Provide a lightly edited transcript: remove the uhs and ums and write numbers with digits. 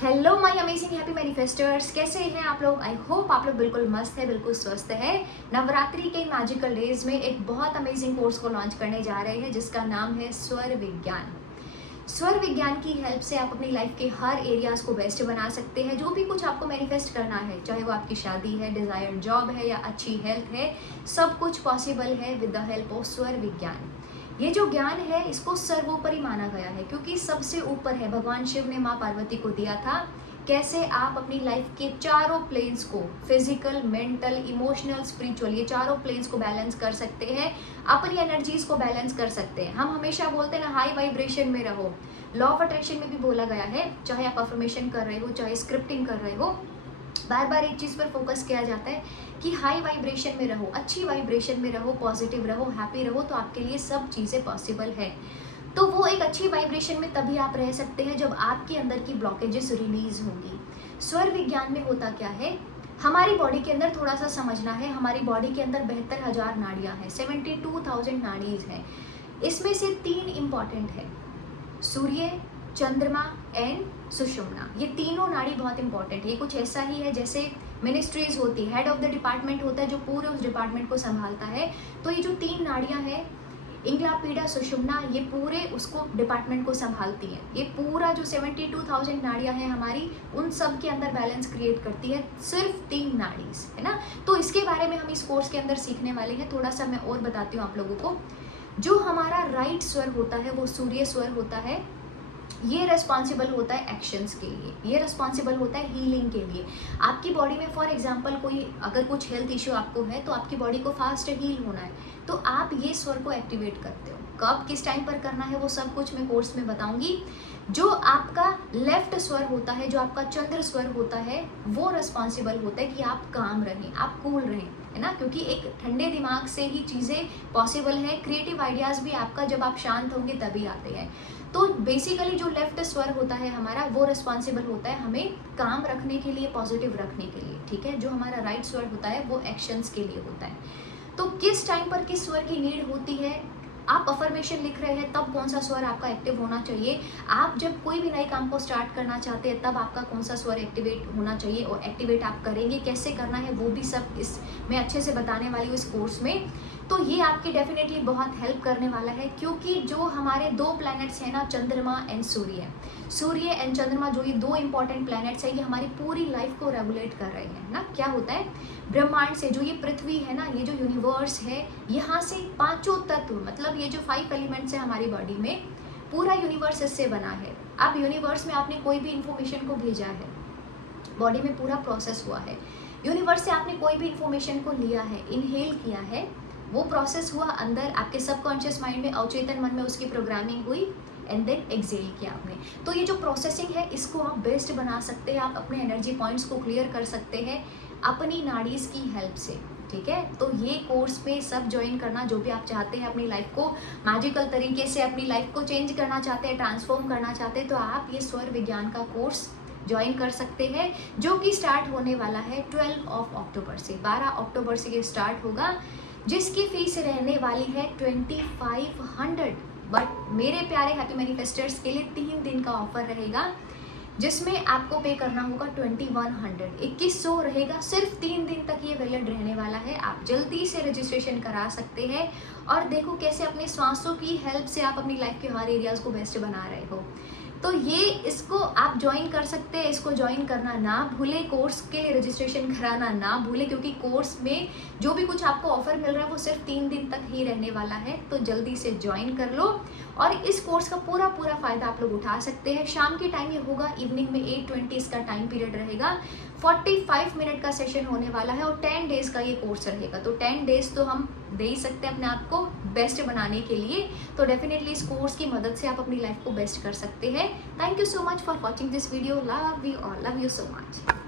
Hello my amazing happy मैनिफेस्टर्स, कैसे हैं आप लोग। आई होप आप लोग बिल्कुल मस्त है, बिल्कुल स्वस्थ है। नवरात्रि के मैजिकल डेज में एक बहुत अमेजिंग कोर्स को लॉन्च करने जा रहे हैं जिसका नाम है स्वर विज्ञान। स्वर विज्ञान की हेल्प से आप अपनी लाइफ के हर एरियाज को बेस्ट बना सकते हैं। जो भी कुछ आपको मैनिफेस्ट करना है, चाहे वो आपकी शादी है, डिजायर्ड जॉब है या अच्छी हेल्थ है, सब कुछ पॉसिबल है विद द हेल्प ऑफ स्वर विज्ञान। ये जो ज्ञान है इसको सर्वोपरि माना गया है क्योंकि सबसे ऊपर है। भगवान शिव ने माँ पार्वती को दिया था कैसे आप अपनी लाइफ के चारों प्लेन्स को, फिजिकल, मेंटल, इमोशनल, स्पिरिचुअल, ये चारों प्लेन्स को बैलेंस कर सकते हैं, अपनी एनर्जीज को बैलेंस कर सकते हैं। हम हमेशा बोलते हैं ना, हाई वाइब्रेशन में रहो। लॉ ऑफ अट्रैक्शन में भी बोला गया है, चाहे आप अफर्मेशन कर रहे हो, चाहे स्क्रिप्टिंग कर रहे हो, बार बार एक चीज़ पर फोकस किया जाता है कि हाई वाइब्रेशन में रहो, अच्छी वाइब्रेशन में रहो, पॉजिटिव रहो, हैप्पी रहो, तो आपके लिए सब चीज़ें पॉसिबल है। तो वो एक अच्छी वाइब्रेशन में तभी आप रह सकते हैं जब आपके अंदर की ब्लॉकेजेस रिलीज होंगी। स्वर विज्ञान में होता क्या है, हमारी बॉडी के अंदर थोड़ा सा समझना है। हमारी बॉडी के अंदर 72,000 नाड़ियाँ हैं, 72,000 नाड़ीज हैं। इसमें से 3 इंपॉर्टेंट है, सूर्य, चंद्रमा एंड सुषुम्ना। ये तीनों नाड़ी बहुत इंपॉर्टेंट है। ये कुछ ऐसा ही है जैसे मिनिस्ट्रीज होती है, हेड ऑफ द डिपार्टमेंट होता है जो पूरे उस डिपार्टमेंट को संभालता है। तो ये जो 3 नाड़ियाँ हैं, इंगला, पीड़ा, सुषुम्ना, ये पूरे उसको डिपार्टमेंट को संभालती है। ये पूरा जो 72,000 नाड़ियाँ हैं हमारी, उन सब के अंदर बैलेंस क्रिएट करती है सिर्फ 3 नाड़ीज, है ना। तो इसके बारे में हम इस कोर्स के अंदर सीखने वाले हैं। थोड़ा सा मैं और बताती हूँ आप लोगों को। जो हमारा राइट स्वर होता है वो सूर्य स्वर होता है। ये रिस्पॉन्सिबल होता है एक्शंस के लिए, ये रिस्पॉन्सिबल होता है हीलिंग के लिए। आपकी बॉडी में फॉर एग्जांपल कोई अगर कुछ हेल्थ इश्यू आपको है तो आपकी बॉडी को फास्ट हील होना है, तो आप ये स्वर को एक्टिवेट करते हो। कब, किस टाइम पर करना है, वो सब कुछ मैं कोर्स में बताऊंगी। जो आपका लेफ्ट स्वर होता है, जो आपका चंद्र स्वर होता है, वो रिस्पॉन्सिबल होता है कि आप काम रहें, आप कूल रहें, है ना। क्योंकि एक ठंडे दिमाग से ही चीज़ें पॉसिबल है। क्रिएटिव आइडियाज़ भी आपका जब आप शांत होंगे तभी आते हैं। तो बेसिकली जो लेफ्ट स्वर होता है हमारा, वो रिस्पॉन्सिबल होता है हमें काम रखने के लिए, पॉजिटिव रखने के लिए, ठीक है। जो हमारा राइट स्वर होता है वो एक्शंस के लिए होता है। तो किस टाइम पर किस स्वर की नीड होती है, आप अफर्मेशन लिख रहे हैं तब कौन सा स्वर आपका एक्टिव होना चाहिए, आप जब कोई भी नए काम को स्टार्ट करना चाहते हैं तब आपका कौन सा स्वर एक्टिवेट होना चाहिए, और एक्टिवेट आप करेंगे कैसे करना है, वो भी सब इस मैं अच्छे से बताने वाली हूँ इस कोर्स में। तो ये आपकी डेफिनेटली बहुत हेल्प करने वाला है क्योंकि जो हमारे 2 प्लैनेट्स हैं ना, चंद्रमा एंड सूर्य, सूर्य एंड चंद्रमा, जो ये 2 इंपॉर्टेंट प्लैनेट्स हैं, ये हमारी पूरी लाइफ को रेगुलेट कर रहे हैं ना। क्या होता है, ब्रह्मांड से जो ये पृथ्वी है ना, ये जो यूनिवर्स है, यहाँ से 5 तत्व, मतलब ये जो 5 एलिमेंट्स है हमारी बॉडी में, पूरा यूनिवर्स इससे बना है। अब यूनिवर्स में आपने कोई भी इंफॉर्मेशन को भेजा है, बॉडी में पूरा प्रोसेस हुआ है, यूनिवर्स से आपने कोई भी इंफॉर्मेशन को लिया है, इनहेल किया है, वो प्रोसेस हुआ अंदर आपके सबकॉन्शियस माइंड में, अवचेतन मन में उसकी प्रोग्रामिंग हुई एंड देन एक्सेल किया आपने। तो ये जो प्रोसेसिंग है इसको आप बेस्ट बना सकते हैं, आप अपने एनर्जी पॉइंट्स को क्लियर कर सकते हैं अपनी नाड़ीज की हेल्प से, ठीक है। तो ये कोर्स पे सब ज्वाइन करना, जो भी आप चाहते हैं अपनी लाइफ को मैजिकल तरीके से, अपनी लाइफ को चेंज करना चाहते हैं, ट्रांसफॉर्म करना चाहते हैं, तो आप ये स्वर विज्ञान का कोर्स ज्वाइन कर सकते हैं, जो कि स्टार्ट होने वाला है 12 अक्टूबर से। 12 अक्टूबर से ये स्टार्ट होगा, जिसकी फीस रहने वाली है 2500। बट मेरे प्यारे हैप्पी मैनिफेस्टर्स के लिए 3 दिन का ऑफर रहेगा जिसमें आपको पे करना होगा 2100, 2100 रहेगा। सिर्फ 3 दिन तक ये वैलिड रहने वाला है। आप जल्दी से रजिस्ट्रेशन करा सकते हैं और देखो कैसे अपने सांसों की हेल्प से आप अपनी लाइफ के हर एरियाज को बेस्ट बना रहे हो। तो ये इसको आप ज्वाइन कर सकते हैं। इसको ज्वाइन करना ना भूले, कोर्स के लिए रजिस्ट्रेशन कराना ना भूले, क्योंकि कोर्स में जो भी कुछ आपको ऑफर मिल रहा है वो सिर्फ 3 दिन तक ही रहने वाला है। तो जल्दी से ज्वाइन कर लो और इस कोर्स का पूरा फ़ायदा आप लोग उठा सकते हैं। शाम के टाइम ये होगा, इवनिंग में 8:20 इसका टाइम पीरियड रहेगा। 45 मिनट का सेशन होने वाला है और 10 डेज़ का ये कोर्स रहेगा। तो 10 डेज़ तो हम दे ही सकते हैं अपने आप को बेस्ट बनाने के लिए। तो डेफिनेटली इस कोर्स की मदद से आप अपनी लाइफ को बेस्ट कर सकते हैं। Thank you so much for watching this video. Love you all, love you so much.